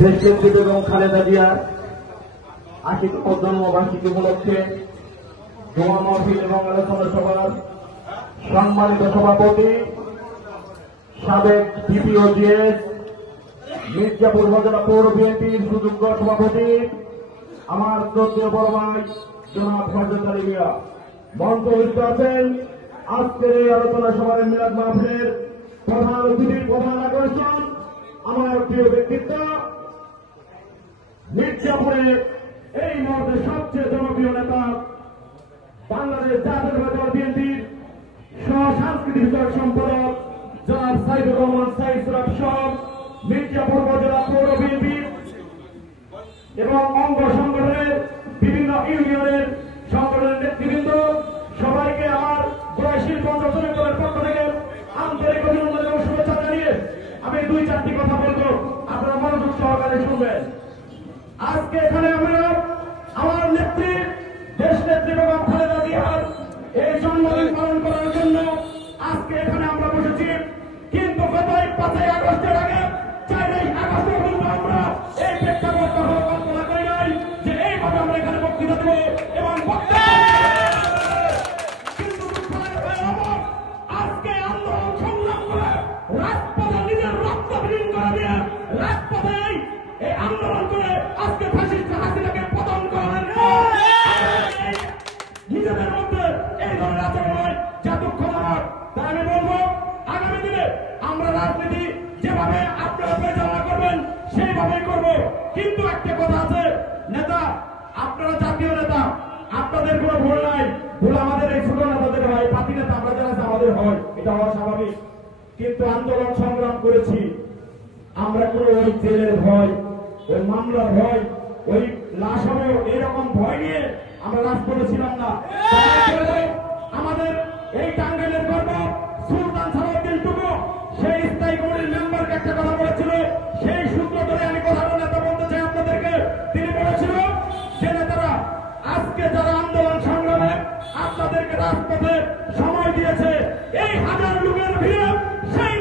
দেশনেত্রী বেগম খালেদা জিয়ার ৮০তম জন্মবার্ষিকী উপলক্ষে দোয়া মাহফিল এবং আলোচনা সভার সম্মানিত সভাপতি সাবেক ডিপিওজিএস মির্জাপুর উপজেলা পৌর বিএনপির সুযোগ্য সভাপতি আমার শ্রদ্ধেয় বড় ভাই জনাব হযরত আলী মিয়া মঞ্চস্থ আছেন। আজকের এই আলোচনা সভার মিলাদ মাহফিলের প্রধান অতিথির প্রধান আকর্ষণ আমার প্রিয় ব্যক্তিত্ব মির্জাপুরের এই মুহূর্তে সবচেয়ে জনপ্রিয় নেতা বাংলাদেশ জাতীয়তাবাদী দল বিএনপির সহ সাংস্কৃতিক বিষয়ক সম্পাদক জনাব সাইদুর রহমান সাইদ সুরাব সহ মির্জাপুর উপজেলা পৌর বিএনপি এবং অঙ্গ সংগঠনের বিভিন্ন ইউনিয়নের সংগঠনের নেতৃবৃন্দ সবাইকে আমার বয়সীর পঞ্চমের পক্ষ থেকে আন্তরিক অভিনন্দন এবং শুভেচ্ছা জানিয়ে আমি ২-৪টি কথা বলবো, আপনারা মনোযোগ সহকারে শুনবেন। আজকে এখানে আমরা আমার নেত্রী দেশ নেত্রী বেগম খালেদা জিয়ার এই জন্মদিন পালন করার জন্য আজকে এখানে আমরা বসেছি, কিন্তু গত ৫ই আগস্টের আগে ৪ই আগস্ট পর্যন্ত আমরা এই প্রেক্ষাপট কল্পনা করি নাই যে এইভাবে আমরা এখানে বক্তৃতা দেব এবং আজকে আন্দোলন সংগ্রাম করে রাজপথে নিজের রক্ত বিলীন করে দিয়ে রাজপথে এই আন্দোলন করে আজকে ফ্যাসিস্ট হাসিনাকে পতন করার নিজেদের মধ্যে এই ধরনের আচরণ হয় যা দুঃখজনক। তাই আমি বলবো আগামী দিনে আমরা রাজনীতি যেভাবে আপনারা পরিচালনা করবেন সেইভাবেই করব, কিন্তু একটা কথা আছে, নেতা আপনারা জাতীয় নেতা, আপনাদের কোনো ভুল নাই, ভুল আমাদের এই ছোট নেতাদের হয়, পাতি নেতা আমরা যারা আমাদের হয়, এটা হওয়া স্বাভাবিক। কিন্তু আন্দোলন সংগ্রাম করেছি আমরা কোনো ওই জেলের ভয়, ওই মামলার ভয়, ওই লাশ হবে এইরকম ভয় নিয়ে আমরা রাজপথে ছিলাম না। আমাদের এই টাঙ্গাইলের গর্ব সুলতান সালাউদ্দিন টুকু সেই স্থায়ী কমিটির মেম্বারকে একটা কথা বলেছিল, সেই সূত্র ধরে আমি কথাটা নেতা বলতে চাই আপনাদেরকে। তিনি বলেছিল যে নেতারা আজকে যারা আন্দোলন সংগ্রামে আপনাদেরকে রাজপথে সময় দিয়েছে, এই হাজার লোকের ভিড়ে সেই